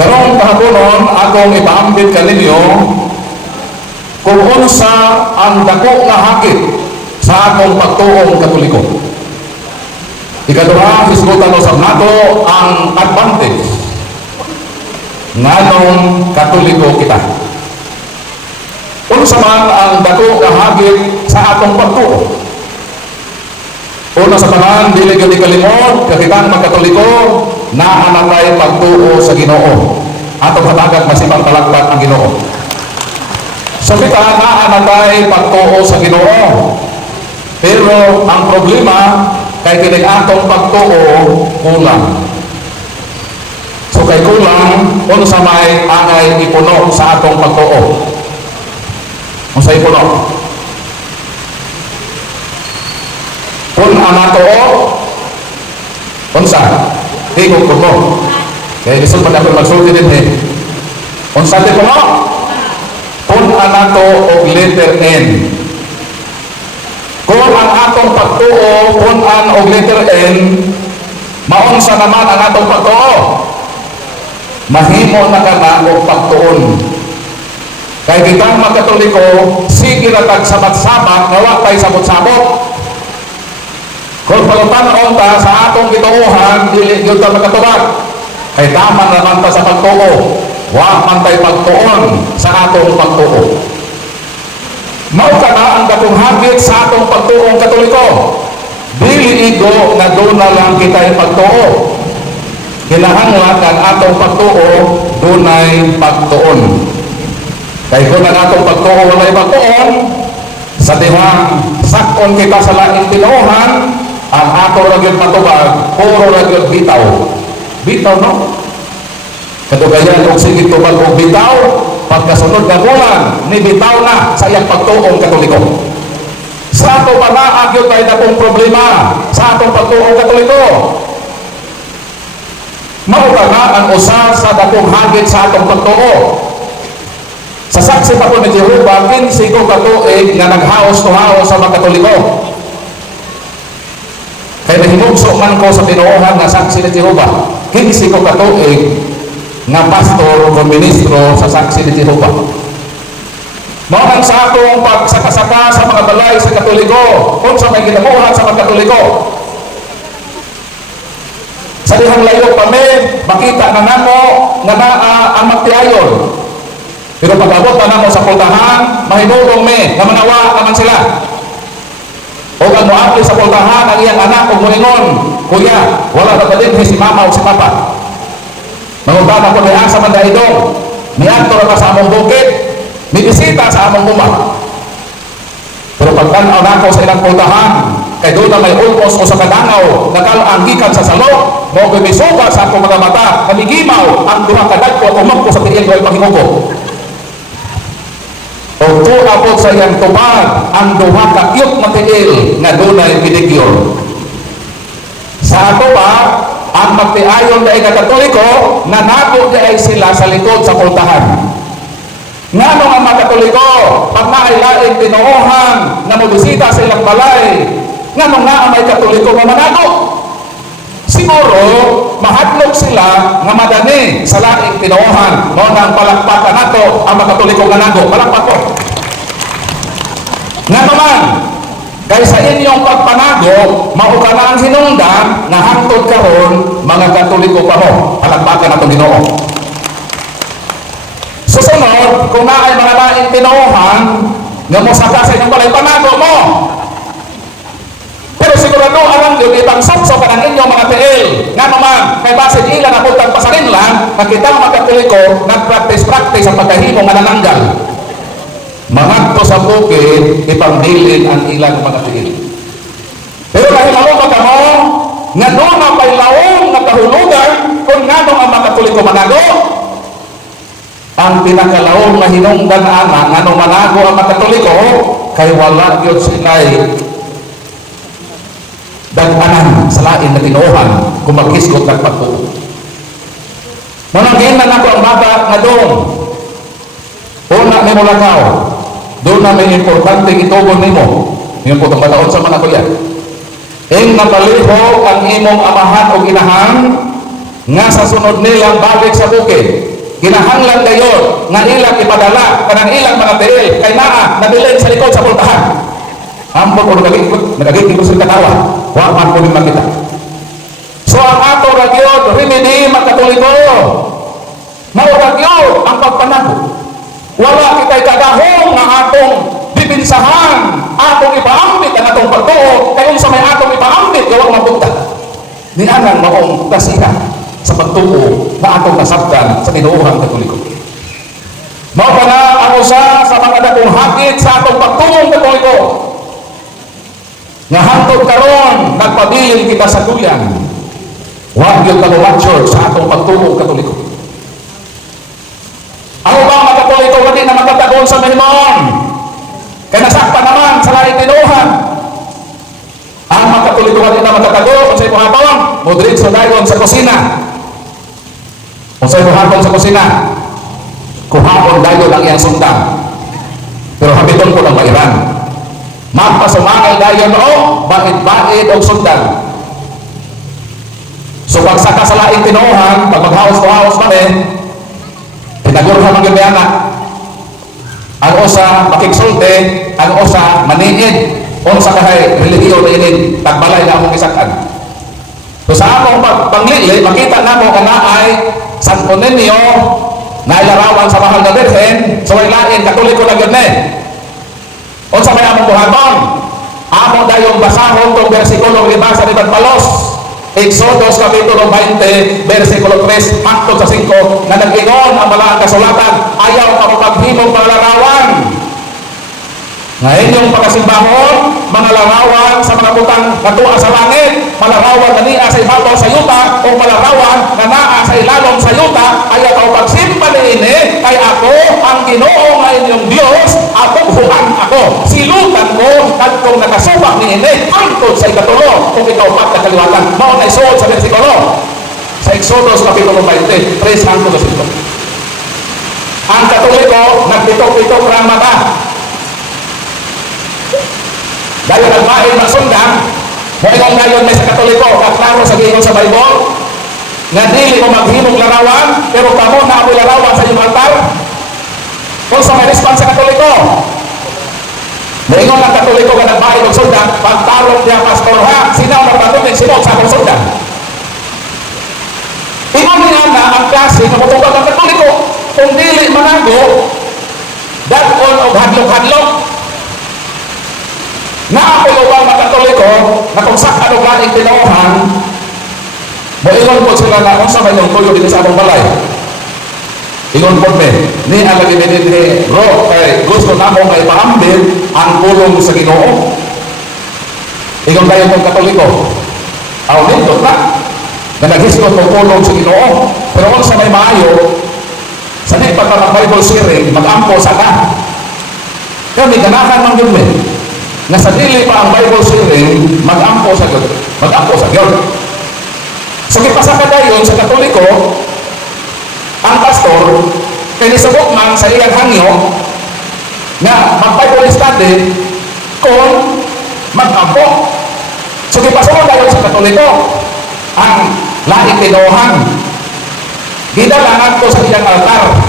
Karong kahaponon akong ipaambit kaninyo kung unsa ang dako nga hakit sa akong pagtuong Katoliko. Ikaduha, hisgutan usab nato ang advantage nganong Katoliko kita. Unsa man ang dako nga hakit sa atong pagtuo? Una sa tanan, dili gyud ikalimot kakitang magkatoliko na anatay pagtuo sa Ginoo. Atong hatagan masibang talakpak ang Ginoo. So kita na anatay pagtuo sa Ginoo. Pero ang problema kay kining atong pagtuo kulang. So kay kulang unsa may angay ipuno sa atong pagtuo. Unsa ipuno? Kung ang natuo, unsa? Tingog ko mo. Kaya isang pa dapat magsulti din eh. Unsa di ko mo? Kung ang nato o letter N. Kung ang atong pagtuo, kung ang o letter N, maunsa naman ang atong pagtuo? Mahimo na ka na o pagtuon. Kaya kitang magkatoliko, sige na tagsabat-sabat, nawa tayo sabot-sabot. Kung palutan ta sa atong gituohan, dili gyud ta makatubag. Kay tama naman ta sa pagtuo. Wa man tay pagtuon sa atong pagtuo. Mao kana ang dakong hagit sa atong pagtuong Katoliko. Dili igo nga duna lang kita pagtuo. Kinahanglan ang atong pagtuo dunay pagtuon. Kay kung ang atong pagtuo walay pagtuon, sa dihang sakon kita sa laing tinuohan, ang ato ragyod matubag, puro ragyod bitaw. Bitaw, no? Kadugayan kung sige tubag o bitaw, pagkasunod na bulan, ni bitaw na sa iyang pagtuong Katoliko. Sa ato pa na, agyod tayo na pong problema sa atong pagtuong Katoliko. Mauta na ang usa sa dakong hagit sa atong pagtuo. Sa saksi pa po ni Jehovah, 15 ko katuig nga naghaos-tuhaos sa mga Katoliko. Kaya nahimugso man ko sa tinuohan na saksi ni Jehovah. 15 ko katuig nga pastor o ministro sa saksi ni Jehovah. Mauang sa atong pagsakasaka sa mga balay sa Katoliko, kung sa may ginabuhat sa mga Katoliko. Sa dihang layo kami, makita na namo nga ang magtiayon. Pero pag-abot na namo sa pultahan, mahimugong me, nga manawa naman sila. O ang muapli sa pultahan ang iyang anak o mulingon, kuya, wala na din si mama o si papa. Mangutana ko may asa man daidong, niadto na sa among bukid, may bisita sa among umag. Pero pagkanaw na ako sa ilang pultahan, kay doon na may ulpos o sa kadangaw, nakalaanggikan sa salo, mo bimisuga sa akong mga mata, kamigimaw ang duha kadag ko at umag ko sa tiyan ko ay panghimugo. O tuabot sa iyang tubag ang duha ka cute na tiil nga dunay pidigyor. Sa ato pa, ang magtiayon na Katoliko, nanago di ay sila sa likod sa pultahan. Ngano ang mga Katoliko, pag nailaing tinuohan na mabisita sa ilang balay, ngano nga ang may Katoliko nga manago? Siguro, mahadlok sila nga madani sa laing tinuohan. Noon ang palakpakan nato ang mga Katoliko nga nago. Palakpak ko. Nga naman, kaya sa inyong pagpanago, mauka na ang hinungdan na hangtod karon mga Katoliko pa mo. Palakpakan nato Ginoo. Susunod, kung na ay mga laing tinuohan, nga mo saka sa inyong balay, panago mo. Pero sigurado alam yun, ibang sapso ka ng inyong mga tiil. Nga naman, may basit ilan na putang pasarin lang, nakita ang mga Katoliko, nag-practice ang pagkahimo nga nananggal. Mangadto sa bukid, ipangbilin ang ilang mga tiil. Pero dahil ako ka mo, nga doon ang pailaong nagkahulugan, kung nga nung ang mga Katoliko manago, ang pinakalaong mahinungdan ana, nga nung manago ang mga Katoliko, kay wala yun sila'y daghanan sa lain na tinuohan kung magkisgot ng pagpuo. Manangin na nako ang bata nga doon. Una ni mo lakaw. Doon na may importante itugon nimo. Ngayon po itong bataon sa mga kuya. Ing napaliho ang imong amahan o inahan nga sa sunod nilang balik sa bukid. ginahanglan gayon nga ilang ipadala kanang ilang mga tiil kay naa nabilin sa likod sa pultahan. Ampon ko nagagiging ko sa katawa, wa man ko makita. So ang ato ragyod remedy mga Katoliko, mao ragyod ang pagpanago. Wala kitay kagahong nga atong bibinsahan, atong ipaambit ang atong pagtuo, kay unsa may atong ipaambit gawa mabugtad. Ni anang maong kasihan sa pagtuo na atong nasabtan sa tinuohang Katoliko. Mao pa na ang usa sa mga dakong hakit sa atong pagtuong Katoliko. Nga hangtod karon nagpabilin kita sa duyan. Wa gyud mature sa atong pagtuong Katoliko. Ang ubang mga Katoliko wali na magkatagon sa mahimon. Kaya nasakpan naman sa laing tinuohan. Ang mga Katoliko wali na magkatagon sa imong hapon, modritso dayon sa kusina. Kung sa imong hapon sa kusina, kuhapon dayon ang iyang sundang. Pero habiton ko ng mairan. Magpasumangay dayon o bait-bait og sundan. So pagsaka sa laing tinuohan, pag maghaos-haos man pinagurhan ang gimana. Ang usa makigsulti, ang usa maniid. Unsa kahay relihiyon na inin, tagbalay na among isakan. So sa among panglili, makita na mo kanaay Santo Niño na ilarawan sa mahal na Birhen, so ay lain Katoliko na gud ni. Unsa may among buhaton? Among dayong basahon tong bersikulo libasa ni Palos. Exodus kapitulo 20 bersikulo 3 hangtod sa 5 na nag-ingon ang mga kasulatan, ayaw ka mapaghimong palarawan. Nga inyong pagkasimbahon, mga larawan sa mga butang natua sa langit, malarawan na niya sa ibabaw sa yuta, o malarawan na naa sa ilalong sa yuta, ayaw ka pagsimba niini, kay ako ang Ginoo nga inyong Dios, ako buhan ako. Silutan ko, kung nakasubak niini, hangtod sa ikatulo, kung ikaw pagkakaliwatan. Mao na isuod sa versikulo. Sa Exodus kapitulo 20, 3 hangtod sa 5. Ang Katoliko, nagpitok-pitok rang mata. Dahil nagmain magsundang, mo'ingon ngayon may sa Katoliko, kaklaro sa giingon sa Bible, nga dili mo maghimong larawan, pero kamo na amoy larawan sa iyong altar. Kung sa may response sa Katoliko, mo'ingon ang Katoliko nga nagmain magsundang, pagtarong niya pastor ha, sinaw na patuloy sinod sa akong sundan. Ingon niya na ang klase na mutubag ang Katoliko, kung dili manago, dagon o hadlok-hadlok, na ako yung mga Katoliko na kung saan ang laing tinuohan, moingon po sila na kung sa may tuyo dito sa among balay. Ingon po ni alagi ni Ro, kay gusto na mo may paambit ang pulong sa Ginoo. Ingon tayo mong Katoliko, aw nito na naghisgot ng pulong sa Ginoo. Pero kung sa may maayo, sa di pagka Bible sharing, mag-ampo sa ka. Kami ganahan mang yun nga sa dili pa ang Bible sharing, mag-ampo sa Diyos. Mag-ampo sa Diyos. So, kipasaka dayon sa Katoliko, ang pastor, kaya nisabot man sa iyang hangyo, nga mag-Bible study, kung mag-ampo. So, kipasaka dayon sa Katoliko, ang laing tinuohan. Gidalangan ko sa iyang altar.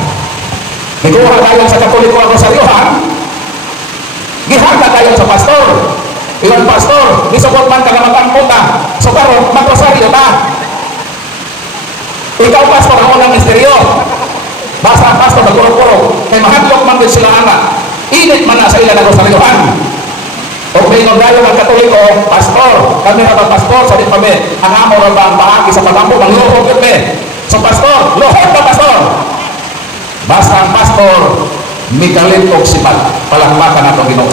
Nikuha dayon sa Katoliko ang rosaryohan, gihanda tayo sa pastor. Iwan pastor, nisukot man ka na mag-ampon na. So karon, mag-rosaryo ta. Ikaw pastor, ang unang misteryo. Basta ang pastor, nagpuro-puro. Kaya mahadlok man din sila anak. Init man na sa ila nag-rosaryohan. O may nagdayo ng Katoliko, pastor, kami na ba pastor, sabi kami, ang amo na ba ang bahagi sa pagampo, magluhod kami. So pastor, luhod na pastor. Basta ang pastor, mikalit o sipat, palakpakan nato Ginoo.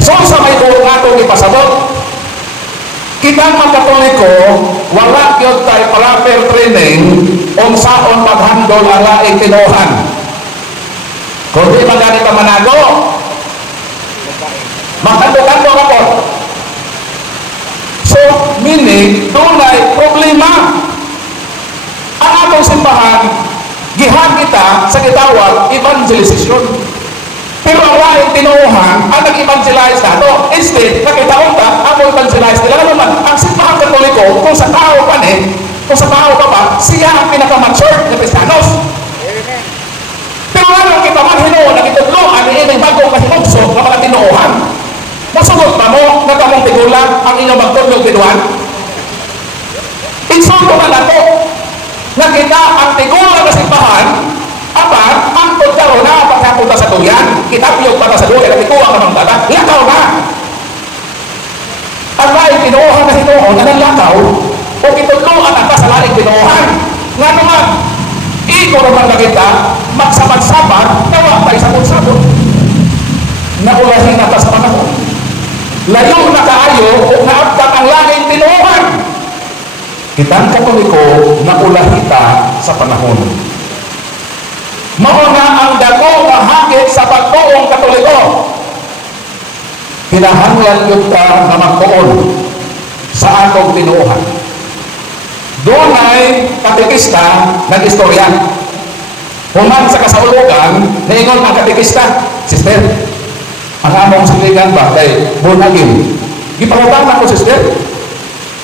So sa may buong nato ipasabot, kitang mga Katoliko, wala yun tayo proper training kung saan paghandol ang laing tinuohan. Kung di ba ganito manago, magkando-kando ako. So, meaning, tunay problema. Ang atong simbahan, gihan kita sa gitawag evangelization. Pero ang laing tinuohan ang nag-evangelize na ito. Instead, nakitaon ka, ako evangelize nila. Ano naman, ang simbahan Katoliko, kung sa tao pa kung sa tao pa siya ang pinaka-mature na Musugot pa mo na kamong tigulang ang inyong magtulog tinuan? Insulto na nato na kita ang tigulang na simbahan apan ang pagkaroon na pagkapunta sa tuyan kita piyog para sa duyan at ikuha ka ng bata lakaw na ang laing pinuuhan na hinuon anong lakaw o kituluan ang sa laing pinuuhan nga naman iko naman na kita magsabag-sabag na wapay sabot-sabot na ulahin na sa panahon layo na kaayo o naabdak ang laing pinuuhan kitang Katoliko na ulahita sa panahon. Mao na ang dako nga hakit sa pagtuong Katoliko. Kinahanglan yun ka na magtuon sa atong tinuuhan. Doon ay katekista nag-istorya. Human sa kasaulugan, naingon ang katekista, sister, ang among silingan ba kay Bonagin. Gipangutang ko, sister,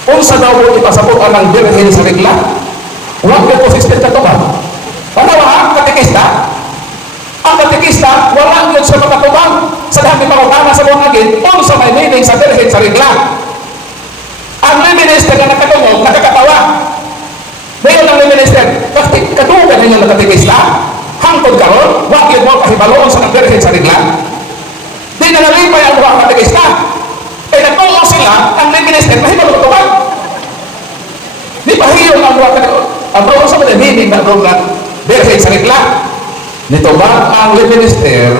unsa daw mo ipasabot ang birhen sa regla? Huwag ko sister ka to ba? Panawa ang katekista? Ang katekista, walang yun sa makatubang sa dami pangutana sa Bonagin, unsa may meaning sa birhen sa regla? Ang minister na nakatungog, nakakatawa. Ngayon ang minister, katugan ninyo na katekista? Hangtod karon, huwag yun mo kahibaloon sa birhen sa regla? Di na nalipay ang mga katekista. Eh nagtungo sila, ang minister, mahibalo ito ba? Di ba hiyo ang mga katekista? Ang bro, sa mga meaning na bro na birhen sa regla? Nito ba ang minister,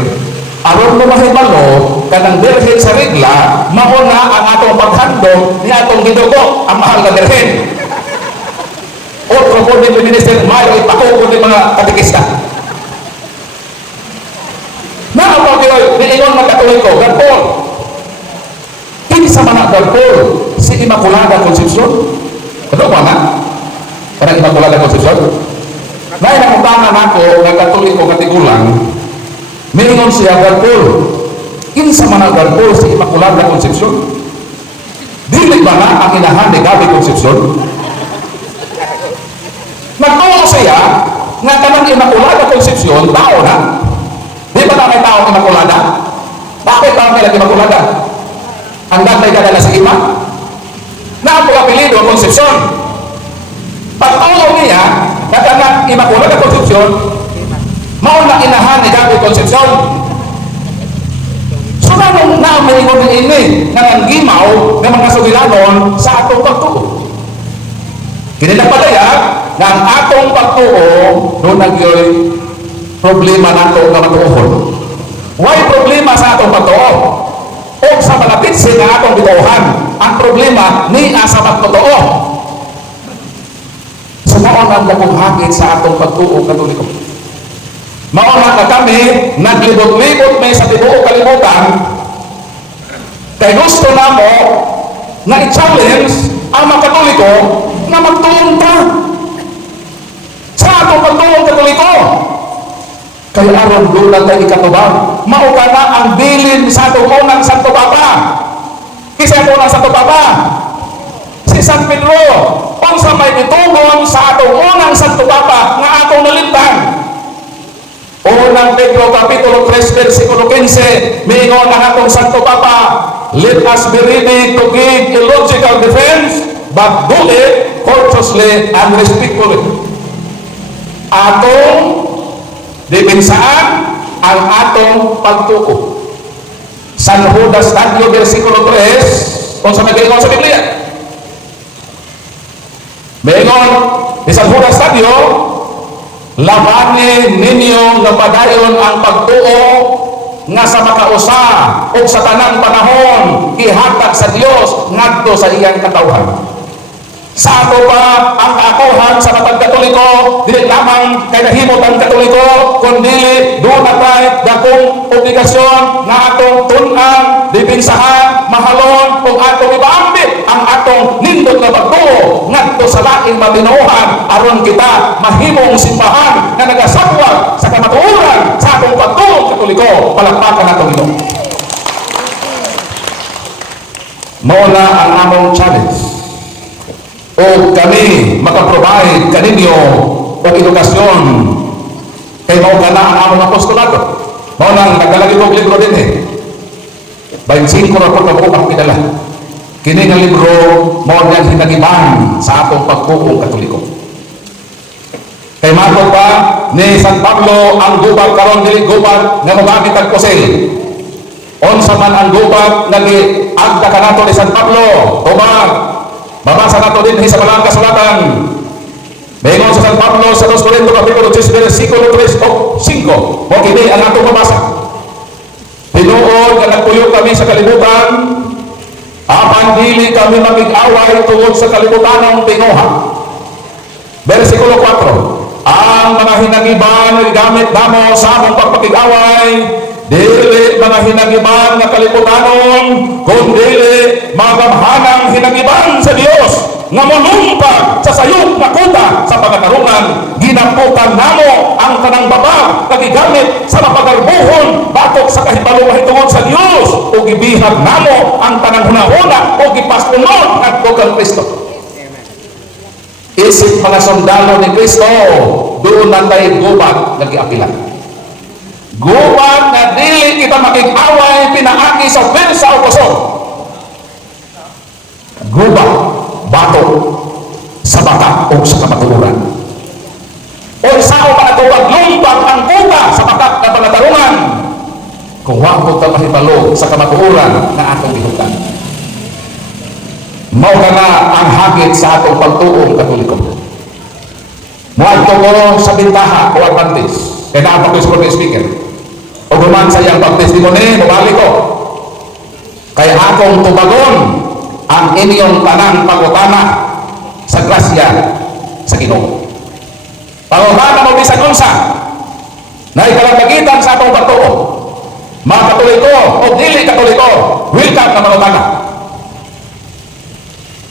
aron mo mahibalo, kanang birhen sa regla, mauna ang atong paghandog ni atong gidugo, ang mahal na birhen. Otro po din minister, mayo ipatukod ng mga katekista. Nakapag-iwag, niingon mga Katoliko, Garpol. Kinsa man ang Garpol, si Immaculada Concepcion. Ano ba na? Karang Immaculada Concepcion? Dahil nakutangan ako ng Katoliko katigulang, niingon siya Garpol. Kinsa man ang Garpol, si Immaculada Concepcion. Dili ba na ang inahan ni Gabi Concepcion? Nagtungo siya nga kanang Immaculada Concepcion, tao na. Di ba na may tao Immaculada? Bakit tao nila Immaculada? Ang dantay ka na sa iba? Na ang pag-apelido Concepcion. Pagtungo niya na kanang Immaculada Concepcion, maunang inahan ni Gabi Concepcion. So nanong naamingon ng ini nga nang gimaw ng mga sugiranon sa atong pagtuo. Kinilapalaya na ang atong pagtuo doon nagyoy problema nato nga matuohon. Why problema sa atong pagtuo? O sa malapit sa atong bituohan. Ang problema ni sa pagtuo. So maon ang dakong hakit sa atong pagtuo Katoliko. Maon na kami naglibot-libot may sa tibuok kalibutan kay gusto na mo na i-challenge ang mga Katoliko na magtuon ka sa atong pagtuon Katoliko. Kaya aron doon lang tayo ikatubang. Mauka na ang bilin sa atong unang Santo Papa. Kisa ito unang Santo Papa. Si San Pedro. Kung sa may itugon sa atong unang Santo Papa nga atong nalintang. Unang Pedro Kapitulo 3 versikulo 15 mingon ang atong Santo Papa, let us be ready to give illogical defense but do it courteously and respectfully. Atong dipinsaan ang atong pagtuko. San Judas Tadio versikulo 3 kung sa nag-ingon sa Biblia. Mingon ni San Judas Tadio, labanin ninyo nga padayon ang pagtuo nga sa makausa o sa tanang panahon ihatag sa Dios ngadto sa iyang katawhan. Sa ato ba ang kaakuhan sa matag Katoliko, dili lamang kay nahimot ang Katoliko, kundi doon na tayo dakong obligasyon na atong tunan, dipinsahan, mahalon, kung atong ipaambit ang atong nindot na pagtuo ngadto sa laing matinuohan aron kita mahimong simbahan na nagasabwag sa kamatuoran sa atong pagtuo Katoliko. Palakpakan natong ito. Mauna ang among challenge. O kami makaprovide kaninyo o edukasyon kay mao kana ang among apostolado. Mao nang nagdala og libro din 25 ra po kabuok pinala. Kini nga libro mao niyang hinagiban sa atong pagtuong Katoliko. Kay mato pa ni San Pablo ang gubat karon dili gubat nga magamit ang kusel. Unsa man ang gubat nga giagda kanato ni San Pablo, tubag. Babasa nato din sa malang kasulatan. Mayroon sa San Pablo sa 2 Corinto kapitulo 6 versikulo 3 o 5. Mo kini ang atong mabasa. Tinuod nga nagpuyo kami sa kalibutan, apan dili kami makig-away tungod sa kalibutanong tinuha. Versikulo 4. Ang mga hinagiban nga gamit namo sa among pagpakig-away, dili mga hinagiban nga kaliputanon, kundi mga gamhanang hinagiban sa Dios nga mulumpag sa sayop na kuta sa pagatarungan. Ginamputan namo ang tanang baba nagigamit sa mapagarbuhon batok sa kahibalo tungod sa Dios, o gibihag namo ang tanang hunahuna o gipasunod at kang Kristo. Isip mga sundalo ni Kristo, doon na tayo gubat nagiapilan. Gubat na dili kita makig-away pinaagi sa pensa o kusog. Gubat, bato, sa bata o sa kamatuuran. O sao pa natubag lumpag ang kuta sa batak na panatarungan. Kung wako ta mahibalo sa kamatuuran na atong gihutan. Mao na ang hagit sa atong pagtuong Katoliko. Muadto ko sa bintaha o advantage. Kaya naapag ko sa public speaker. O guman sa iyang pagtestimony, mabalik ko. Kaya akong tubagon ang inyong tanang pangutana sa grasya sa Ginoo. Pangutana mo bisan unsa na ikalabagitan sa atong pagtuo. Mga Katoliko o dili Katoliko, welcome na mangutana.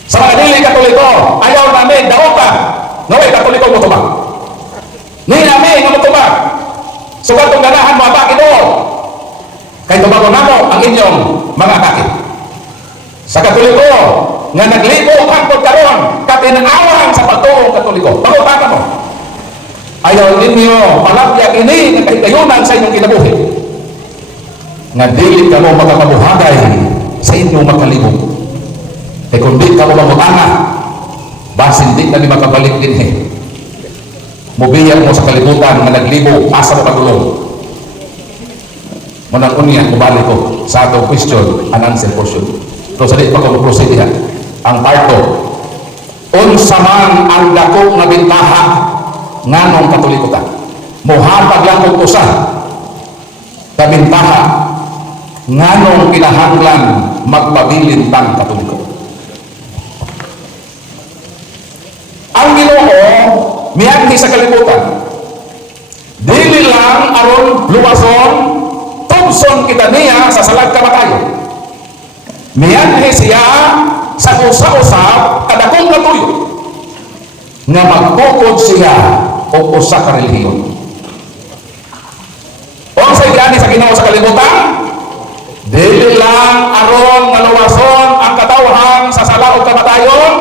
Sa mga dili Katoliko, ayaw namin daotan nga way Katoliko mo tubag. Ni namin nga mo tubag. Sugat kung ganahan mo abaki doon. Kay tubagon namo ang inyong mga kakit. Sa Katoliko, nga naglibo hangtod karon katinaawan sa pagtuong Katoliko. Pangutana mo. Ayaw ninyo palapya ini nga kahigayunan sa inyong kinabuhi. Nga dili ka mo magkakabuhagay sa inyong makalibog. Kaya kung di ka mo mamutana, basin di na di makabalik din eh. Mubiyag mo sa kalibutan na naglibo, asa mo pagulong. Munang unya, kubalik ko sa atong question and answer portion. So sa di pa ko proceed diha. Ang part 2, unsa man ang dako nga bintaha nganong Katoliko ta. Muhatag lang kong usa ka bintaha nganong kinahanglan magpabilin tang Katoliko. Ang Ginoo miyanhi sa kalibutan. Dili lang aron luwason, tubson kita niya sa salag kamatayon. Miyanhi siya sa usa-usap kadakong katuyo nga magtukod siya o usa ka relihiyon. Unsay gani sa Ginoo sa kalibutan? Dili lang aron nga luwason ang katawhan sa sala o kamatayon.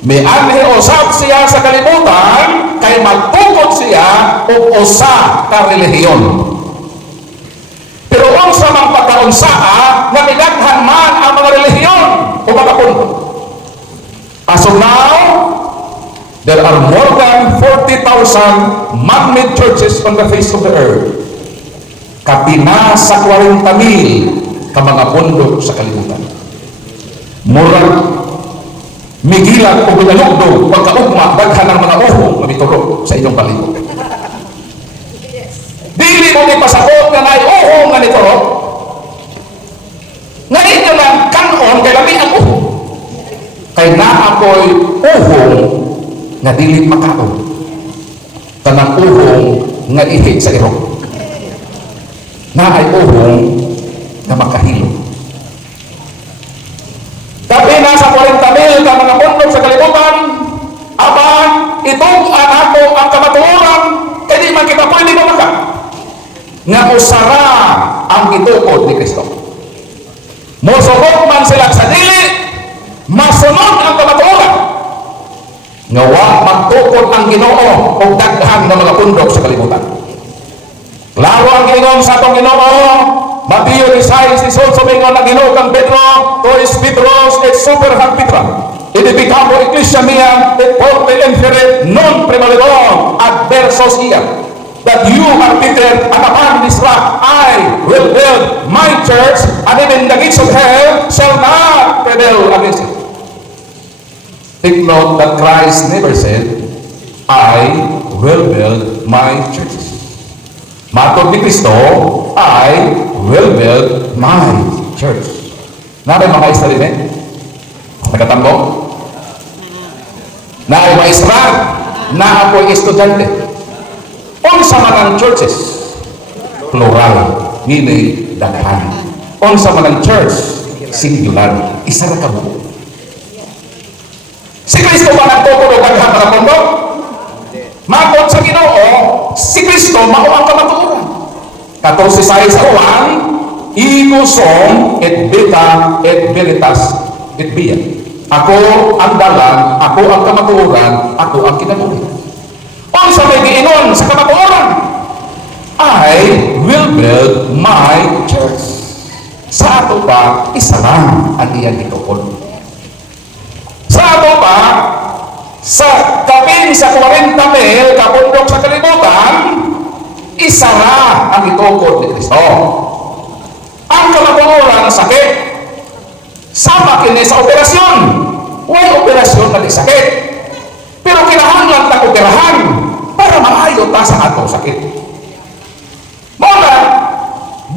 Mianhi usab siya sa kalibutan kay magtukod siya o usa ka relihiyon. Pero unsa man pagkaunsaa nga midaghan man ang mga relihiyon o mga punto. As of now, there are more than 40,000 man-made churches on the face of the earth. Kapina sa 40,000 ka mga pundok sa kalibutan. Murag migilan o binalugdog pagkaugma daghan ng mga uhong na mitulog sa inyong palibot. Dili mo ipasabot nga may uhong nga nitulog. Nga inyo lang kanon kay labi ang uhong. Kay naakoy uhong nga dili makaon. Tanang uhong nga ihig sa irong. Naay uhong nga makahilo. Tapi nasa 40,000 ka mga pundok sa kalibutan, apan itong ato ang kamatuoran, kaya di man kita pwede mamaka. Nga usara ang itukod ni Kristo. Musukot man sila sa dili, masunod ang kamatuoran. Nga wa magtukod ang Ginoo o daghan ng mga pundok sa kalibutan. Klaro ang Ginoo sa atong Ginoo, Mateo 16:18 sumingon na Ginoo kang Pedro, tois Petros et super hag Petra. Edifecabo ecclesia mia et porte inferet non prevalebon adversos ia. That you are Peter, and upon this rock I will build my church, and even the gates of hell shall not prevail against it. Take note that Christ never said, I will build my churches. Matod ni Kristo, I will build my church. Naray mga isra rin eh? Nagkatambo? Naray mga isra, na ako'y estudyante. Unsa man ang churches? Plural. Ngini, daghan. Unsa man ang church? Singular. Isa na kabuo. Si Kristo ba nagtutulo daghan para mundo? Matod sa Ginoo, si Kristo mao ang kamatuoran. 14:6 sa Juan, ego sum et beta et veritas et via. Ako ang dalan, ako ang kamatuoran, ako ang kinabuhi. Unsa may giingon sa kamatuoran? I will build my church. Sa ato pa, isa lang ang iyang itukod. Sa ato pa, sa kapin sa 40 mil kapundok sa kalibutan, isa na ang itukod ni Kristo. Ang kamatuoran sakit. Sama kini sa operasyon. May operasyon na di sakit. Pero kinahanglan ng operahan para maayo ta sa atong sakit. Muna,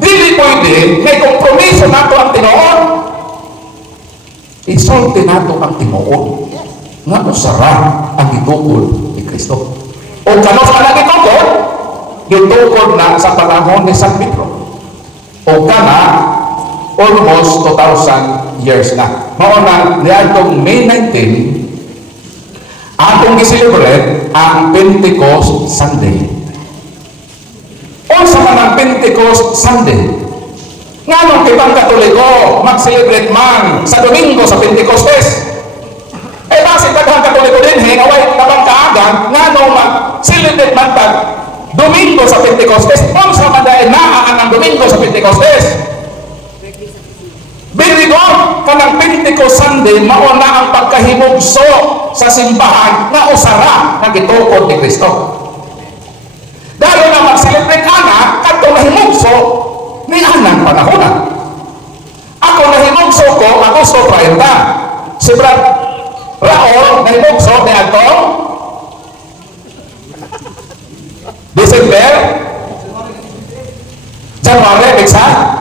dili pwede may kompromiso nato ang tinuod. Isulti nato ang tinuod. Nga usara ang gitukod ni Kristo. O kano sa nang gitukod? Gitukod na sa panahon ni San Pedro. O kana, almost 2,000 years na. Mauna, niadtong May 19, atong giselebrate ang Pentecost Sunday. Unsa man ang Pentecost Sunday? Nganong kitang Katoliko mag-celebrate man sa Domingo sa Pentecostes? Eh base daghang Katoliko din away kabang kaagan nganong mag-celebrate man tag Domingo sa Pentecostes? Unsa man dahil naa ang Domingo sa Pentecostes? Very good, kanang Pentecost Sunday mao na ang pagkahimugso sa simbahan nga usara nga gitukod ni Kristo. Dahil na mag-celebrate ana kadto nahimugso ni anang panahon. Ako nahimugso ko Agosto 30. Si Brad Raul nahimugso ni ato December, January, Beksa?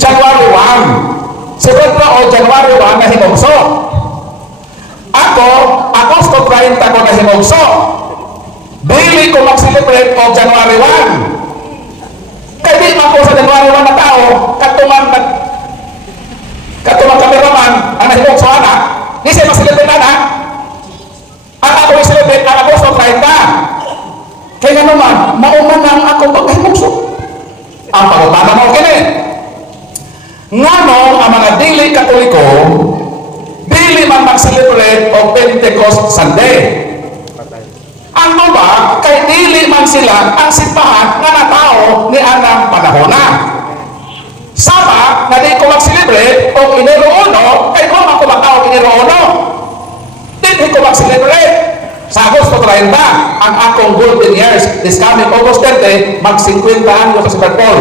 January 1. Si Brad Raul January 1 nahimugso. Ako, Agosto 30 ko nahimugso. Dili ko mag-celebrate o January 1. Kaya di man ko sa January 1 na tao, katumang kameraman ang nahimugso anak, di siya mag-celebrate anak. Ang ako i-celebrate ang Agosto 30. Kaya naman, mauman ang ako pag-nahimugso. Ang pagutana mo kini. Nganong ang mga dili Katoliko, dili man mag-celebrate o Pentecost Sunday. Ano ba, kay dili man sila ang simbahan nga natao ni anang panahona. Sama, na di ko mag-celebrate o Enero 1, kay kung ako matao Enero 1. Di ko mag-celebrate. Sa Agosto 30, ang akong golden years, this coming August 30, mag-50 anyo sa Super Paul.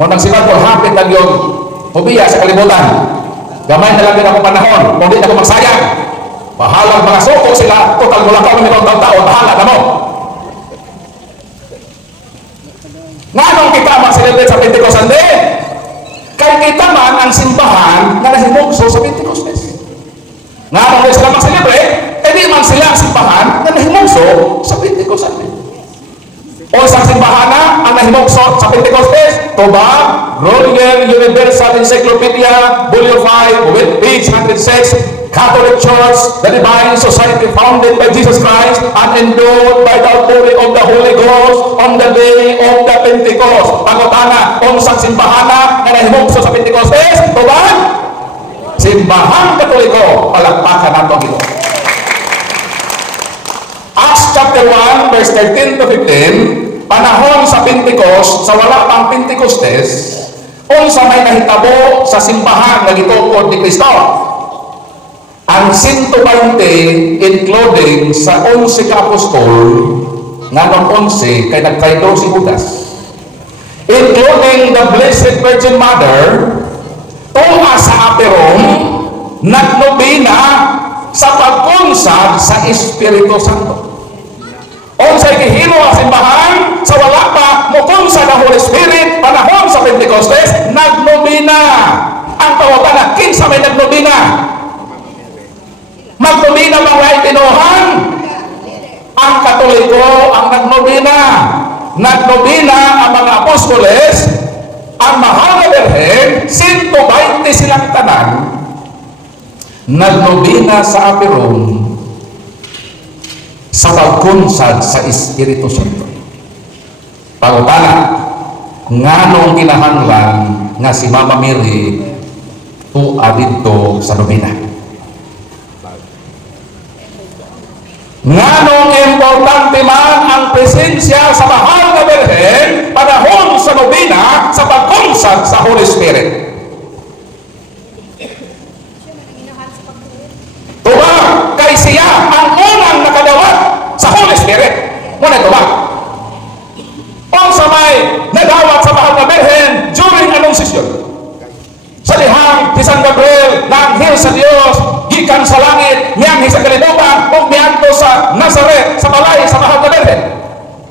Munang si Paul, hapit lang yung hubiya sa kalibutan. Gamay na lang din ako panahon, kung di na ako magsayang. Bahalang mga suko sila, total mula ka ng taon, bahala na mo. Nganong kita mag-celebrate sa Pentecost Sunday? Kaya kita man ang simbahan na nahimugso sa Pentecostes. Nganong sila mag-celebrate? Hindi man sila ang simbahan na nahimugso sa Pentecost Sunday. O isang simbahan na ang nahimugso sa Pentecostes, Toba, Royal Universal Encyclopedia, Volume 5, page 106, Catholic Church, the Divine Society founded by Jesus Christ and endowed by the authority of the Holy Ghost on the day of the Pentecost. Pangutana, unsang simbahan na nahimugso sa Pentecostes, Toba? Simbahan Katoliko, palakpakan nato ang ito. Acts chapter 1, verse 13 to 15, panahon sa Pentecost, sa wala pang Pentecostes, unsa may nahitabo sa simbahan nga gitukod ni Kristo. Ang 120 including sa 11 ka apostol, nga nung 11 kay nagtraidor si Judas, including the Blessed Virgin Mother, tuwa sa Aperon, nagnobina sa pagkunsad sa Espiritu Santo. Unsay gihimo ang simbahan sa wala pa mukunsad ang Holy Spirit panahon sa Pentecostes, nagnobina. Ang tawag kinsa may nagnobina? Magnobina mga itinuhan? Ang Katoliko ang nagnobina. Nagnobina ang mga apostoles, ang mahal na Birhen, 120 silang tanan, nagnobina sa Aperon sa pagkunsad sa Espiritu Santo. Pangutana, nganong kinahanglan nga si Mama Mary tuwa dito sa nobina? Nganong importante man ang presensya sa mahal na Birhen panahon sa nobina sa pagkunsad sa Holy Spirit? Tuwa kay siya ang unang nakadawat sa Holy Spirit. Muna tuwa. Unsa may nadawat sa mahal na Birhen during Annunciation? Sa dihang si San Gabriel na anghel sa Dios gikan sa langit mianghi sa kalibutan ug miadto sa Nazaret sa balay sa mahal na Birhen.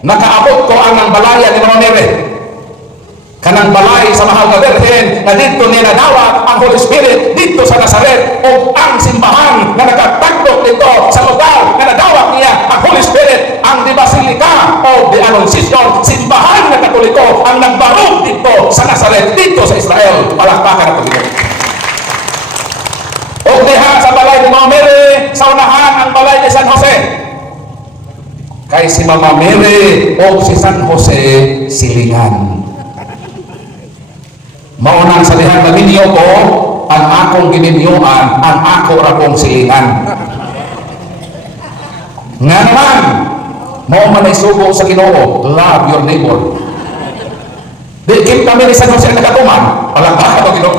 Nakaabot ko ang balaya ni Mama Mary. Kanang balay sa mahal na Birhen na dito niya nadawat ang Holy Spirit dito sa Nazaret, ug ang simbahan na nagtagdok dito sa lugar na nadawat niya ang Holy Spirit, ang di Basilica of the Annunciation, simbahan na Katoliko ang nagbarog dito sa Nazaret dito sa Israel. Palakpakan at pagiging. O diha sa balay ni Mama Mary, sa unahan ang balay ni San Jose. Kay si Mama Mary o si San Jose silingan. Maunang sa dihang naminyo ko, ang akong gininyoan, ang ako rakong silingan. Nga naman, mao man ay subo sa Ginoo, love your neighbor. Di kim kami ni San Jose ang nakatuman, palakpakan ang Ginoo.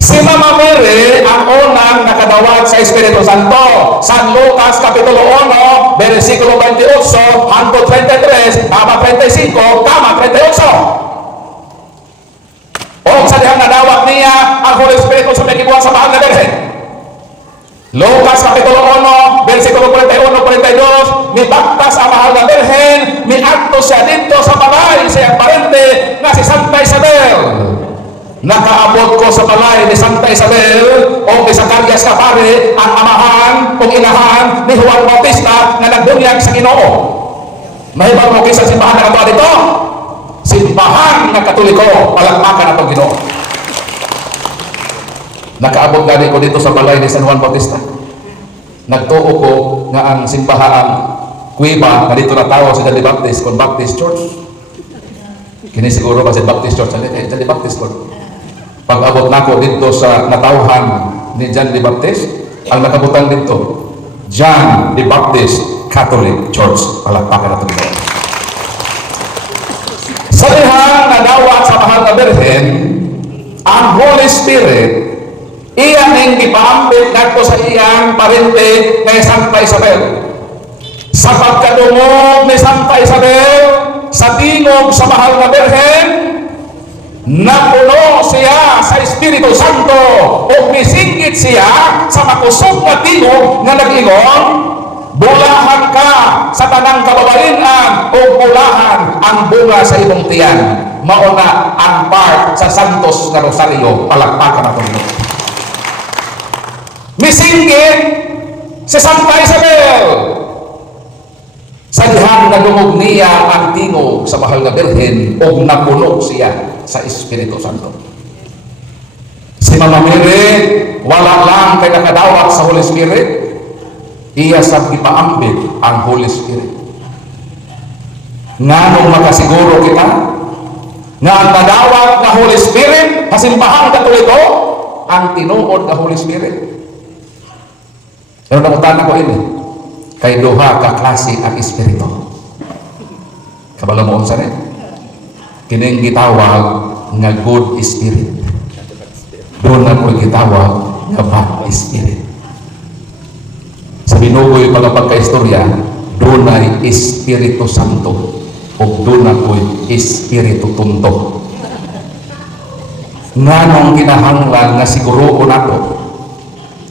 Si Mama Mary ang unang nakadawat sa Espiritu Santo. San Lucas Kapitulo 1, versikulo 28, hangtod 33, kama 35, kama 38. O sa dihang nadawat niya ang Holy Spirit sa may gibuhat sa mahal na Birhen. Lucas Kapitulo 1, versikulo 41, 42, mibaktas ang mahal na Birhen, miadto siya dito sa balay sa iyang parente nga si Santa Isabel. Nakaabot ko sa balay ni Santa Isabel o ni Zacarias Kapare, ang amahan o inahan ni Juan Bautista na nagbunyag sa Ginoo. Mahibang mo kisa simbahan na katuwa dito? Simbahan na Katoliko, palakpakan na itong Ginoo. Nakaabot gani ko dito sa balay ni San Juan Bautista. Nagtuo ko nga ang simbahan kuiba na dito natawa sa John the Baptist kung Baptist Church. Kini siguro kasi Baptist Church, John the Baptist Church. Pag-abot na ko dito sa natauhan ni John the Baptist, ang nakabutang dito, John the Baptist Catholic Church. Palakpakan na ito. Sa dihang nadawat sa mahal na Birhen, ang Holy Spirit, iyan ang gipaambit nagpo sa iyang parente kay Santa Isabel. Sa pagkadungog ni Santa Isabel, sa tingog sa mahal na Birhen, napuno siya sa Espiritu Santo o misingit siya sa makusog na tingog nga nag-ingon, bulahan ka sa tanang kababaihan o bulahan ang bunga sa imong tiyan. Mauna ang part sa Santos na Rosario. Palakpakan na ito. Misingit si Santa Isabel. Sa dihang nadungog niya ang tingog sa mahal na Birhen o napuno siya sa Espiritu Santo. Si Mama Mary, wala lang kay nakadawat sa Holy Spirit, iya sa ipaambit ang Holy Spirit. Nganong makasiguro kita nga ang nadawat na Holy Spirit, kasimbahang Katoliko, ang tinuod na Holy Spirit. Pero nakutan ko ini. Kay duha ka klase ang espiritu. Kabalo mo unsa ni? Kining gitawag nga good spirit. Doon na po gitawag nga bad spirit. Sa binugoy mga pagkaistorya, doon ay Espiritu Santo o doon na po Espiritu Tunto. Nga nung kinahanglan nga siguro ko na to,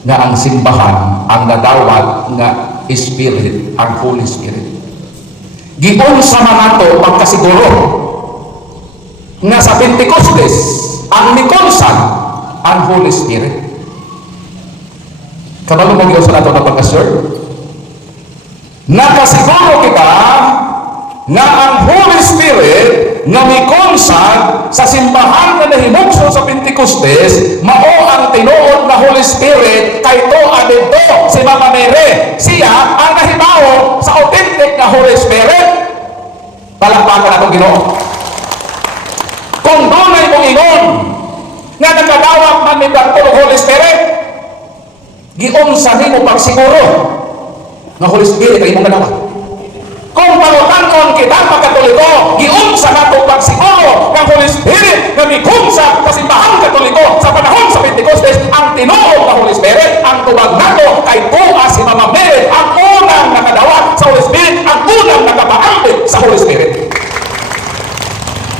nga ang simbahan, ang nadawat nga Spirit, ang Holy Spirit. Giunsa man nato pagkasiguro nga sa Pentecostes, ang mikonsan, ang Holy Spirit. Kabalo mo giunsa nato na pagka-sure? Nakasiguro kita nga ang Holy Spirit nga mikonsag sa simbahan na nahimugso sa Pentecostes, mao ang tinuod na Holy Spirit kay to adto si Mama Mary. Siya ang nahibawo sa authentic na Holy Spirit. Palakpakan atong Ginoo. Kung dunay mong ingon nga nagkadawat man ni Bartolo Holy Spirit, giunsa nimo pagsiguro nga Holy Spirit ay imong kadawat. Kung palutan-on kita pagkatoliko, giunsa nato pagsiguro nga Holy Spirit nga mikumsa sa simbahan katoliko sa panahon sa Pentecostes, ang tinuod na Holy Spirit, ang tubag nato kay tuwa si Mama Mary, ang unang nakadawat sa Holy Spirit, ang unang nakapaambit sa Holy Spirit.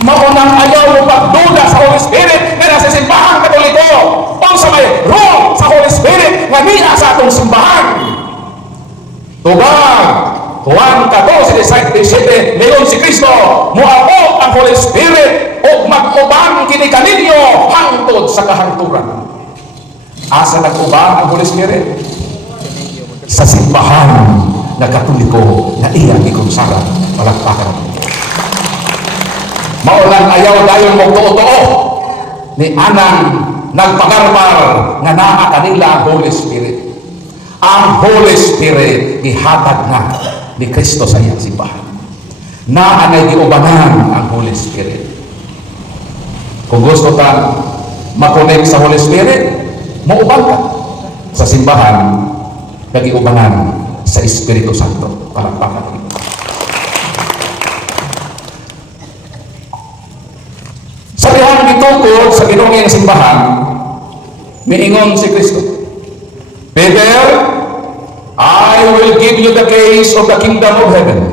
Maunang ayaw mo pagduda sa Holy Spirit nga nasa simbahan katoliko, o sa may wrong sa Holy Spirit nga niya sa atong simbahan. Tubag Juan 14:17, niyon si Kristo, muabot ang Holy Spirit o mag-ubang kini kaninyo hangtod sa kahangturan. Asa nag-ubang ang Holy Spirit? Sa simbahan na katoliko na iya ikonsara. Palakpakan. Maulang ayaw dayon mo tuo-tuo ni anang nagpagarbar nga naa kanila ang Holy Spirit. Ang Holy Spirit ihatag na ni Kristo sa iyang simbahan. Naanay giubanan ang Holy Spirit. Kung gusto ka makonek sa Holy Spirit, maubang ka sa simbahan na giubanan sa Espiritu Santo. Palakpakan. Sabihan gitukod sa ginunging simbahan, miingon si Kristo, Peter, I will give you the keys of the kingdom of heaven.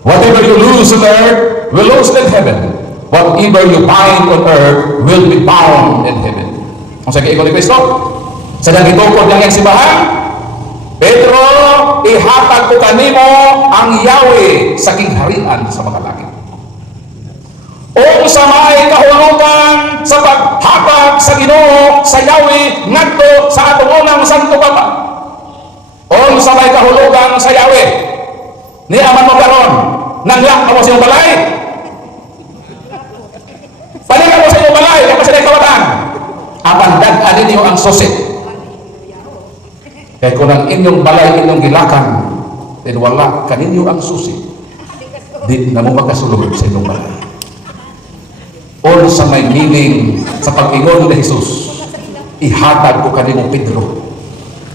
Whatever you lose on earth will lose in heaven. Whatever you bind on earth will be bound in heaven. Ang sabi ni Kristo, sa nagitukod ng iyang simbahan, Pedro, ihatag ko kanimo ang Yahweh sa kingharian sa mga langit. O sa may kahulugan sa paghatag sa Ginoo sa Yahweh ngadto sa atong unang Santo Papa. O sa may kahulugan sa Yahweh ni aman mo karon nanglak mo sa iyong balay, balikan mo sa iyong balay kapag sila kawatan apan dag-an ninyo ang susi. Kaya kung ang inyong balay inyong gilakan then wala kaninyo ang susi, di na mo makasulod sa inyong balay. O sa may meaning sa pag-ingon ni Jesus, ihatag ko kanimo Pedro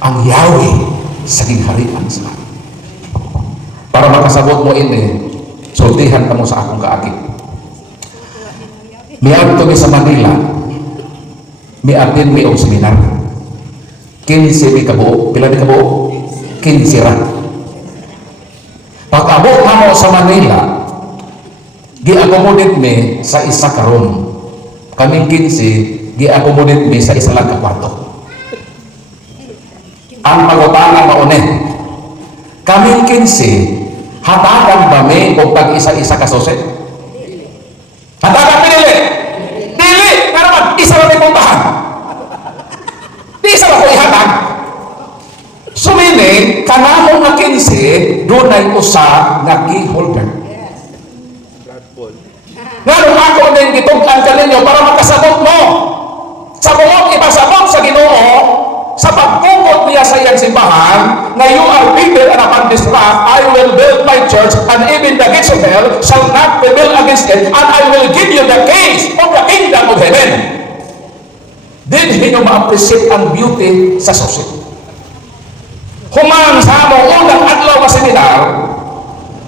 ang Yahweh sa kingharian sa langit. Para makasabot mo ini, sultihan ka mo sa akong kaagi. Miadto mi sa Manila, miatin mi og seminar. 15 mi kabuo, pila mi kabuo? 15 ra. Pag-abot na mo sa Manila, gi-accommodate mi sa isa ka room. Kaming 15, gi-accommodate mi sa isa lang ka kwarto. Ang pag-utana maunit, kaming 15, hatagan ba may o tag-isa-isa ka susi? Hatagan pinili? Dili! Nga naman, isa lang may puntahan. Di isa lang ko ihatag. Sumini, kanamong na 15, doon ay usa na key holder. Nga nung ako din gitugkan ka ninyo para makasabot mo. Sa buong ipasabot sa Ginoo, sa pagtukot niya sa iyang simbahan, na you are Peter and upon this rock I will build my church, and even the gates of hell shall not prevail against it, and I will give you the keys of the kingdom of heaven. Din ninyo ma-appreciate ang beauty sa susi. Human sa among unang adlaw nga seminar,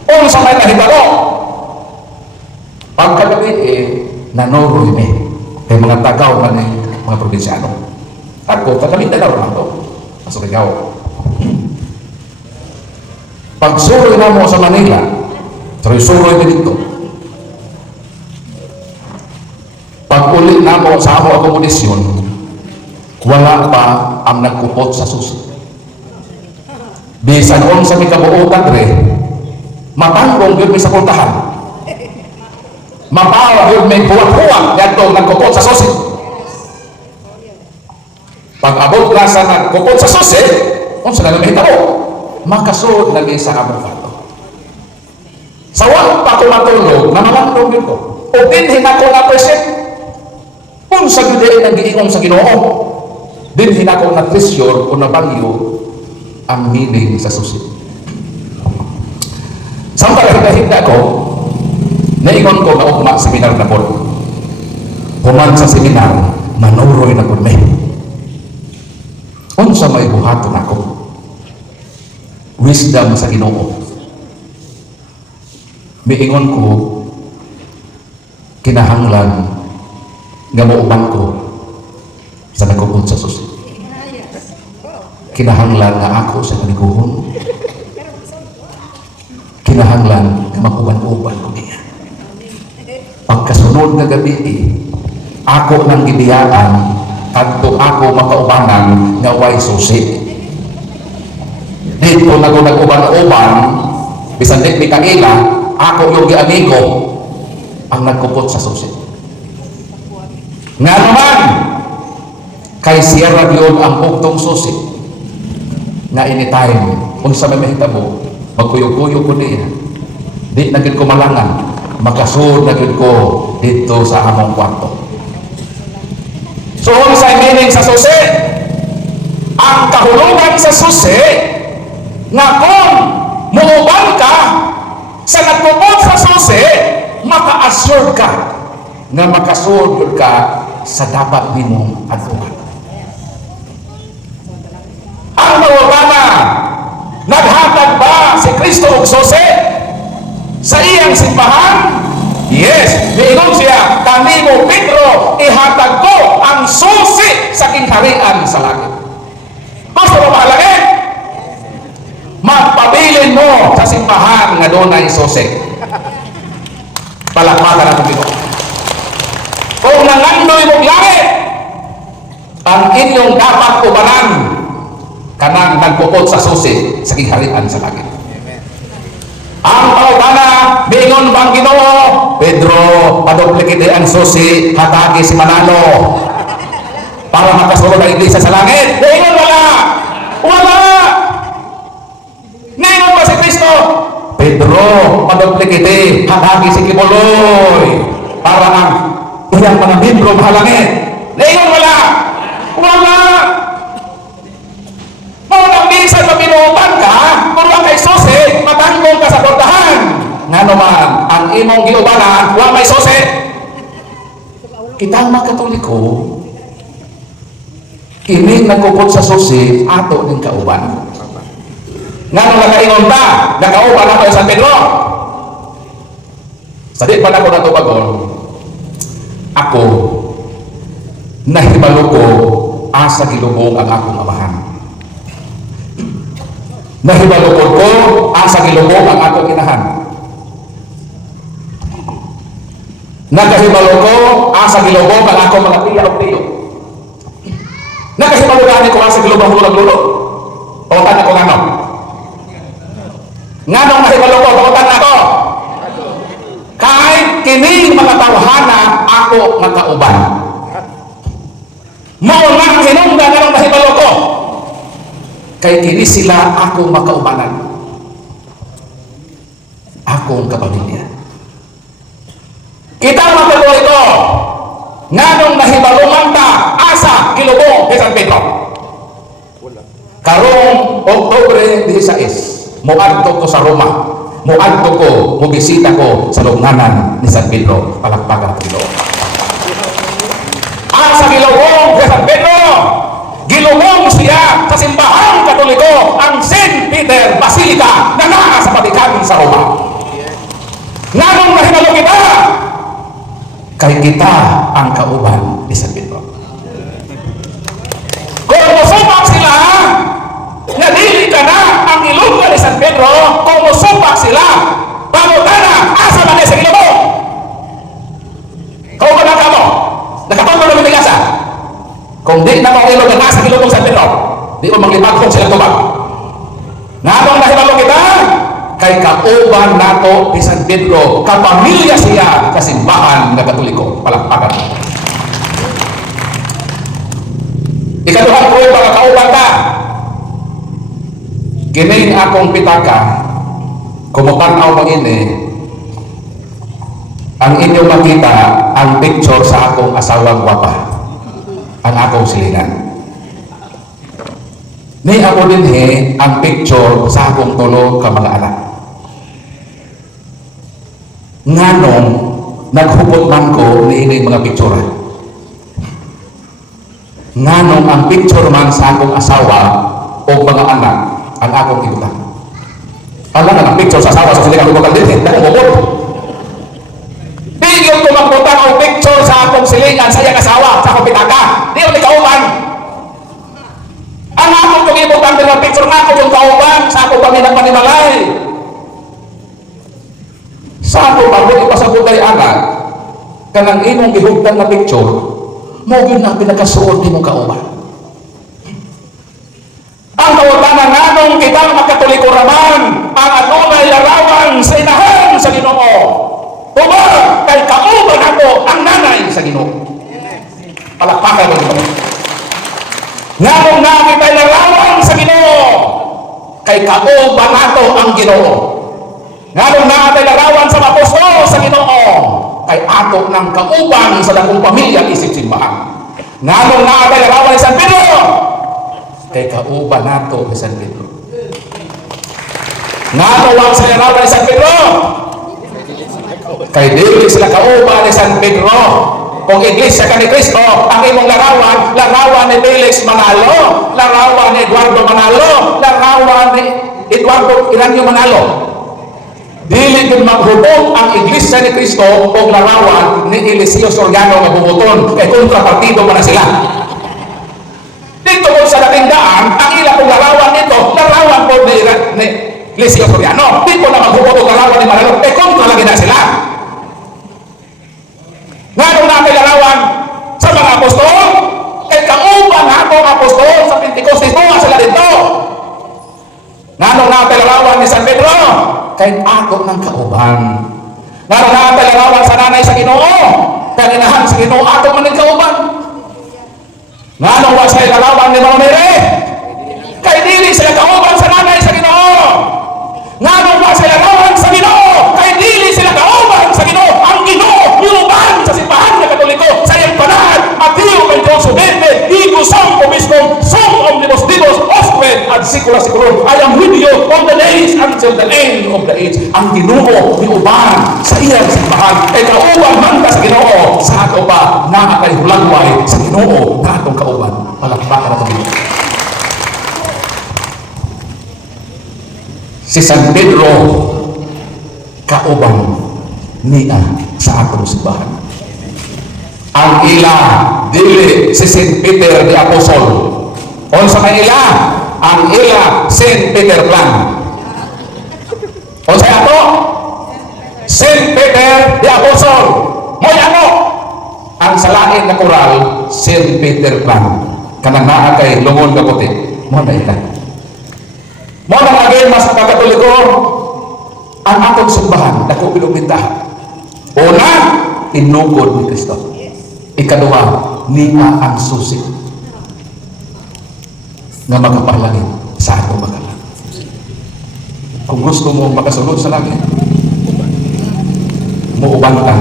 unsa may nahitabo. Pagkagabi nanoroy mi kay mga tagaw man mga probinsyano. Ako taga Mindanao lang to. Sa Surigao. Pagsuroy na mo sa Manila, suroy din dito. Pag ulit na mo sa ako akomodasyon, wala pa ang nagkupot sa susi. Bisan on sa mikabuotan re, matanggong yun may sa puntahan. Mapawa yun may buwak-buwak yan nagkupot sa susi. Pag abot na sa nagkupot sa susi, kung sila na mahitabo, makasunod lagi sa abogado. Sa wala pa ko matulog, namalandong yun ko. O dinhin ako na present. Kung sa gudin ang giingong sa Ginoo, dinhin ako na treasure o na bagyo ang meaning sa susi. Samtala hinda ko, naingon ko na ugma seminar na po. Human sa seminar, manuroy na po may. Unsa may buhaton ako. Wisdom sa Ginoo. Miingon ko, kinahanglan nga mauban ko sa nagkukod sa susi. Kinahanglan nga ako sa kaniguhon. Kinahanglan nga makuban-uban ko niya. Pagkasunod na gabi ako nang gibiyaan kadto ako makaubanan nga way susi. Dito na ko nag-uban-uban, bisan di Mikaela, ako yung amigo ang nagkupot sa susi. Nga naman, kay Sierra yun ang bugtong susi. Nga anytime, kung sa may mahitabo, magkuyog-kuyog ko niya. Di na gid ko malangan, makasunod na gid ko dito sa among kwarto. So, kung sa meaning sa susi, ang kahulugan sa susi, nga kung muuban ka sa nagpupot sa susi, maka-assure ka nga makasunod ka sa dapat nimong adungan. Ang mawabana, naghatag ba si Kristo og susi sa iyang simbahan? Yes, niingon siya, kanimo Pedro, ihatag ko ang susi sa kingharian sa langit. Gusto mo mahalagin? Magpabilin mo sa simbahan nga doon ay susi. Palakpakan ang Ginoo. Kung nangandoy mong langit, ang inyong dapat ubanan kanang nagpupot sa susi sa kingharian sa langit. Ang pautana, bingon bang Ginoo, Pedro, paduplikite ang susi, hatagi si Manalo para makasulod ang iglesia sa langit. Bingon wala! Wala! Ningon ba si Kristo? Pedro, paduplikite, hatagi si Kibuloy para ang iyang mga membro mahalangit. Ningon wala! Wala! Maunang minsan mabinuutan ka, kung lang kay susi, matanggong ka sa bordahan. Nga naman, ang imong giubanan, wala may susi. Kitang mga Katoliko, kini nagkupot sa susi, ato din kauban. Nga nung nakaingon ta, nakauban ako sa San Pedro. Sa di pa na ko natubagon, ako, nahibalo ko, asa gilubong ang akong amahan. Nahibalukod ko, asa gilubog ang akong inahan. Nagahibalo ko, asa gilubog ang akong mga tiya o tiyo. Nagahibalugan ko, asa gilubog ang lulo. Pautan ako nga no. Nga nung nahibalo ko, pautan ako. Kahit kining mga tawhana, ako nakauban. Mao nga ang hinungdan nga nung nahibalo ko. Kay kini sila akong makaubanan. Akong kapamilya. Kita magkatuloy ko, nga nung nahibaluman ta, asa kilubong kay San Pedro. Karong Oktubre 16, muadto ko sa Roma. Muadto ko, mubisita ko sa lugnanan ni San Pedro. Palakpakan ang Ginoo. Asa kilubong kay San Pedro. Gilumong siya sa simbahang Katoliko, ang St. Peter Basilica ng sa Roma. Nganong nahibalo kita? Kay kita ang kauban ni San Pedro. Kung musubak sila, nga dili ka na ang ilungga ni San Pedro, kung musubak sila, pangutana, asa man sa Ginoo mo? Kung ba ka mo? Nakatulog na lumigasa? Kung di na mga ilong na nasa Ginoo San Pedro, di mo maglipat kung sila tubag. Nganong nahibalo kita? Kay kauban nato ni San Pedro, kapamilya siya kasimbahan nga Katoliko. Palakpakan. Ikaduhang prueba nga kauban ka. Kining akong pitaka, kumutanaw mo ini, ang inyo makita ang picture sa akong asawang wapa, ang akong silingan. Ni ako din ang picture sa akong tulo ka mga anak. Nganong naghupot man ko ni ining mga picture. Nganong ang picture man sa akong asawa o mga anak ang akong ibutan. Alam na ang picture sa asawa sa silingan ko din, dahil umupot. Di yung kumagputan ang picture sa akong silingan sa iyang asawa, sa akong pitaka. Di yung ikauban. Ang akong kong ibutan din ang picture nga ako yung kauban sa akong paminang panimalay. Sa ako bago ipasabot ay anak, kanang imong gihugtan na picture, mo yun ang pinakasuot ni mong kauban. Ang kautanan nganong kitang makatoliko raman, ang adunay larawan sa inahan sa Ginoo. Tuma, kay kauban ako ang nanay sa Ginoo. Palakpakan mo dito. Nganong na kita'y larawan sa Ginoo, kay kauban nato ang Ginoo. Nganong na kita'y larawan sa apostol sa Ginoo, kay ato ng kauban sa dakong pamilya isip simbahan. Nganong na kita'y larawan ni San Pedro, kay kauban nato ni San Pedro. Nganong sa larawan ni San Pedro, kay dili sila kauban ni San Pedro. Kung iglesia ka ni Cristo, ang imong larawan, larawan ni Felix Manalo, larawan ni Eduardo Manalo, larawan ni Eduardo Iranio Manalo. Dili din maghubog ang iglesia ni Cristo o larawan ni Eliseo Soriano nga bubuton, kay kontrapartido pa na sila. Dito po sa dating daan, ang ilang kong larawan nito, larawan po ni Eliseo Soriano. Di po na maghubog ang larawan ni Manalo, kay kontra lagi na sila. Nganong natin larawan sa mga apostol, kay kauban atong apostol sa Pentecostes, mga sila dito. Nganong natin larawan ni San Pedro, kay ato ng kauban. Nganong natin larawan sa nanay sa Ginoo, kay inahan sa Ginoo ato man ng kauban. Nganong wa sila larawan ni Mama Mary, kay dili sila kauban sa nanay sa Ginoo. Nganong wa sila larawan sa Ginoo, kay dili sila kauban sa Ginoo. Ang Ginoo niuban sa simbahan ng Katoliko sa iyang panahon. Mateo 28:20, Higo som komiskong som omnibus divos osqued ad secula seculorum. I am with you all the days until the end of the age. Ang Ginoo niuban sa iyang simbahan. Kay kauban man ka sa Ginoo, sa ato pa na kay hulagway sa Ginoo na atong kauban. Palakpakan nato dito. Si San Pedro kauban niya sa atong simbahan. Ang ila dili si Saint Peter the Apostle. O sa kanila, ang ila Saint Peter Plan. O sa ato, Saint Peter the Apostle. Mo'y ano? Ang salain na koral, Saint Peter Plan. Kanang naa kay lungon ka puti. Mo na ila. Mo na lagi mas pagkatoliko, ang atong simbahan, dako pinumintahan. Una, tinugod ni Kristo. Ikaduha, niya ang susi nga magapalangin sa atong magalang. Kung gusto mo makasunod sa langit, muuban ka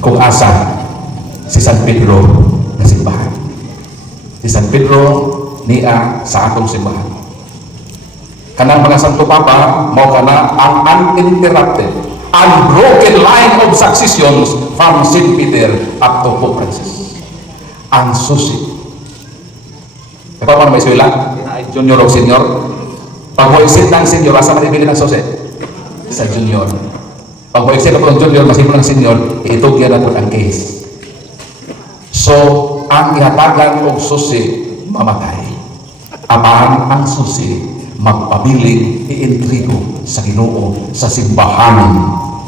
kung asa si San Pedro na simbahan. Si San Pedro niya sa atong simbahan. Kanang mga Santo Papa, mao kana ang uninterrupted, unbroken line of successions from St. Peter up to Pope Francis. Ang susi. Nagpapano may suila? Junior o senior? Pag mo isit ng senior, asa manibili ng susi? sa junior. Pag ma-exceed ako ng junior, masimo ng senior, itugyan na po ang case. So, ang ihatagan og susi, mamatay. Apahan ang susi, magpabiling iintrigo sa Ginoo sa simbahan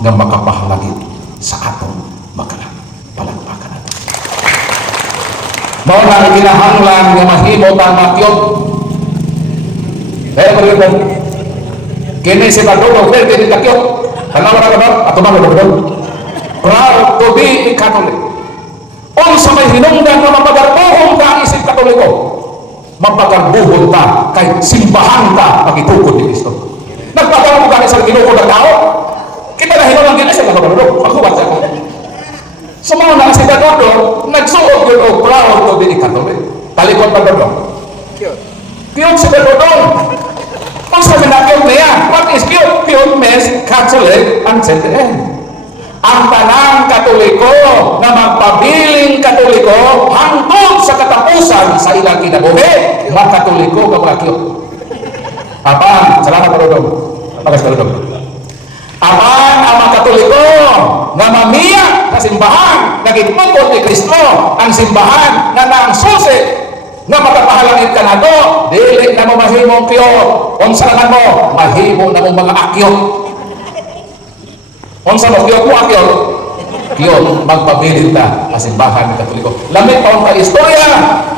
nga makapahalagit sa atong palagpakan natin. Mao na kinahanglan nga mahimo ta makyod. Kaya ko kini si Padolo, pero kini takyod. Tanawa na ka ba? Ato ba na proud to be a Catholic. Unsa may hinungdan nga mapagarbuhon ka ang isip Katoliko, mapagarbuhon ka kay simbahan ka pagitugod ni Kristo. Nagpagarbo ka sa Ginoo ng tao, kita na hinungdan gina sa Katoliko. Ako ba sa sumo na si Padolo, nagsuot yun o proud to be a Catholic. Talikod Padolo. Cute si Padolo. Kung sa pinakiyot niya, what is cute? Cute means Catholic until the end. Ang tanang Katoliko na magpabiling Katoliko hangtod sa katapusan sa ilang kinabuhi, magkatoliko ka mga cute. Apan, salamat Padolo. Padolo. Apan ang mga Katoliko na mamiyak sa simbahan, nagipukot ni Kristo, ang simbahan na naangsusi nga makapahalangit ka na to, dili na mo mahimong kiyot. Unsa na mo, mahimo na mo mga akyot. Unsa mo kiyot mo akyot? Kiyot, magpabilin ta sa simbahan ng Katoliko. Lamit pa ang istorya,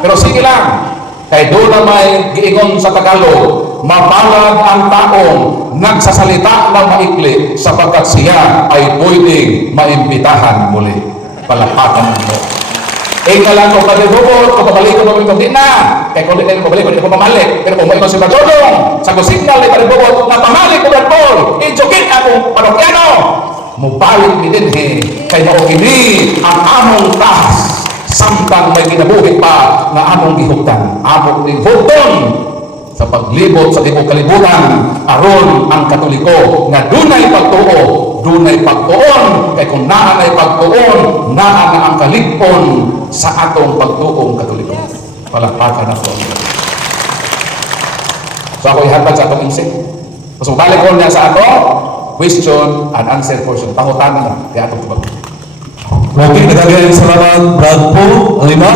pero sige lang. Kay doon na may giingon sa Tagalog, mabalag ang taong nagsasalita ng maikli sapagkat siya ay pwedeng maimbitahan muli. Palakpakan mo. Ika lang kung palibubot, kung pabalik ko kung di na. Kaya kung di na pabalik ko, di ko pamalik. Pero kung may si Badolong, sa signal ni palibubot, na pamalik ko Badol, ijugin akong parokyano. Mubalik ni din kay maukini ang among tas. Samtang may ginabuhi pa na among gihugtan. Among gihugton sa paglibot sa tibok kalibutan, aron ang Katoliko nga dunay pagtuo, dunay pagtuon, kay kung naa ay pagtuon, naa na ang kaligpon sa atong pagtuong Katoliko. Palakpakan na po. So ako ihatag sa atong insik. So balik ko niya sa ato, question and answer portion. Pangutan na kaya atong tubag. Okay, nagagaling salamat, Brad po, Lima.